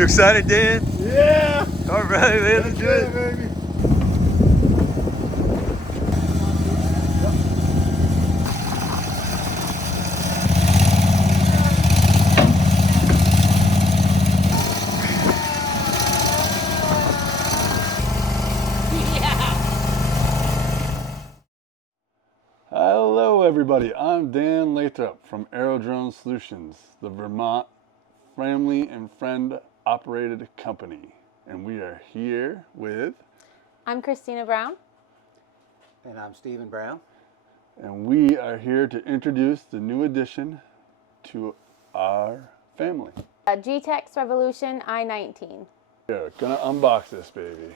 You excited, Dan? Yeah! All right, man, let's do it. Baby. Hello everybody, I'm Dan Lathrop from Aerodrone Solutions, the Vermont family and friend operated company. And we are here with... I'm Christina Brown. And I'm Stephen Brown. And we are here to introduce the new addition to our family. Gteex Revolution I-19. We're gonna unbox this baby.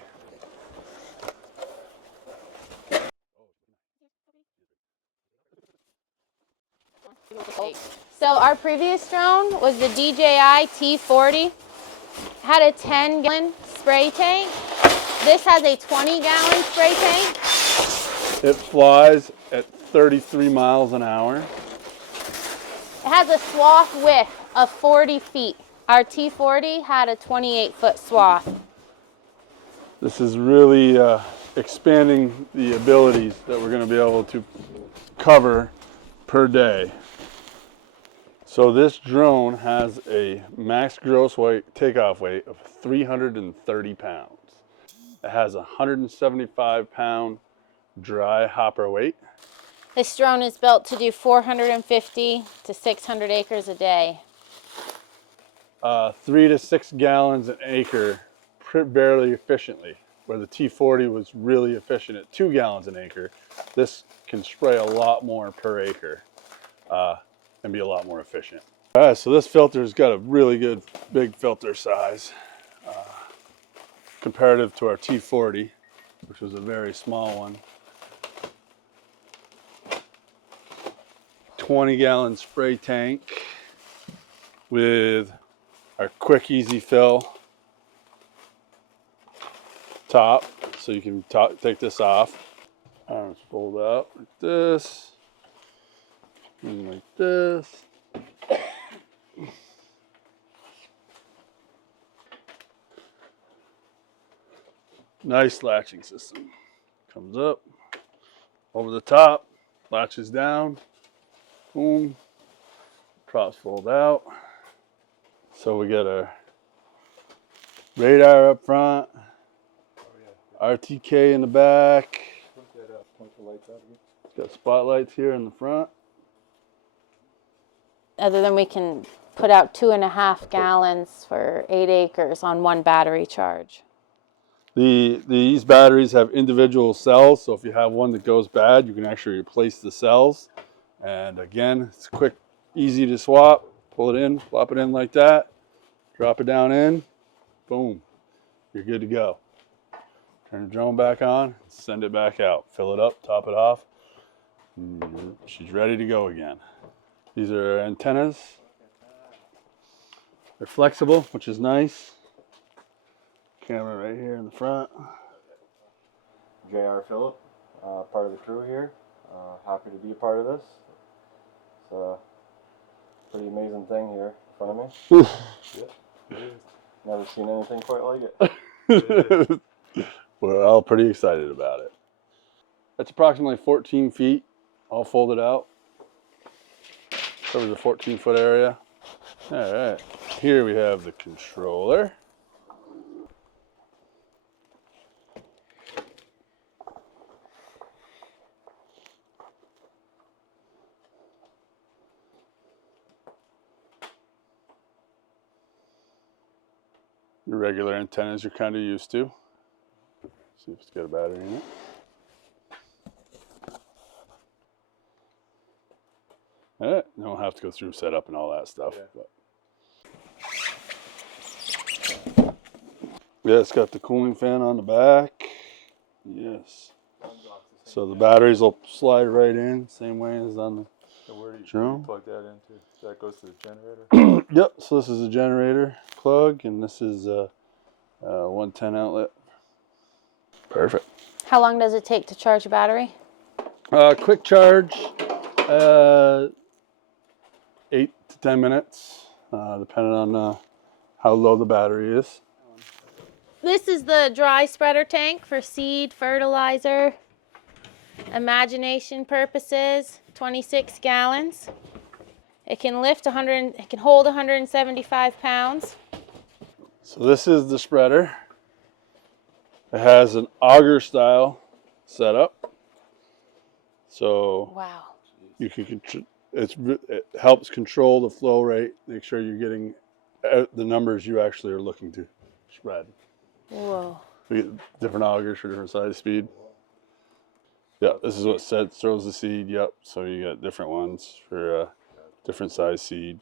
So our previous drone was the DJI T40. Had a 10-gallon spray tank. This has a 20-gallon spray tank. It flies at 33 miles an hour. It has a swath width of 40 feet. Our T40 had a 28-foot swath. This is really expanding the abilities that we're going to be able to cover per day. So this drone has a max gross weight, takeoff weight of 330 pounds. It has a 175-pound dry hopper weight. This drone is built to do 450 to 600 acres a day. 3 to 6 gallons an acre, barely efficiently. Where the T40 was really efficient at 2 gallons an acre, this can spray a lot more per acre and be a lot more efficient. All right, so this filter's got a really good big filter size comparative to our T40, which was a very small one. 20-gallon spray tank with our quick easy fill top, so you can take this off. Arms fold out like this, and like this. Nice latching system. Comes up over the top, latches down, boom, props fold out. So we got our radar up front, RTK in the back. Got spotlights here in the front. Other than we can put out 2.5 gallons for 8 acres on one battery charge. These batteries have individual cells, so if you have one that goes bad, you can actually replace the cells. And again, it's quick, easy to swap. Pull it in, plop it in like that, drop it down in, boom, you're good to go. Turn the drone back on, send it back out. Fill it up, top it off, and she's ready to go again. These are antennas. They're flexible, which is nice. Camera right here in the front. J.R. Phillip, part of the crew here. Happy to be a part of this. It's a pretty amazing thing here in front of me. Yeah, never seen anything quite like it. We're all pretty excited about it. That's approximately 14 feet, all folded out. Covers a 14-foot area. All right, here we have the controller. Your regular antennas you're kind of used to. See if it's got a battery in it. All right, you don't have to go through setup and all that stuff. Yeah. But yeah, it's got the cooling fan on the back. Yes. So the batteries will slide right in, same way as on the So where do you drone. plug that into? That goes to the generator? Yep, so this is a generator plug, and this is a 110 outlet. Perfect. How long does it take to charge a battery? Quick charge, 8 to 10 minutes, depending on how low the battery is. This is the dry spreader tank for seed, fertilizer, imagination purposes, 26 gallons. It can lift it can hold 175 pounds. So this is the spreader. It has an auger style setup. So Wow. you can it helps control the flow rate, make sure you're getting the numbers you actually are looking to spread. Whoa. We get different augers for different size speed. Yeah, this is what throws the seed. Yep. So you got different ones for different size seed.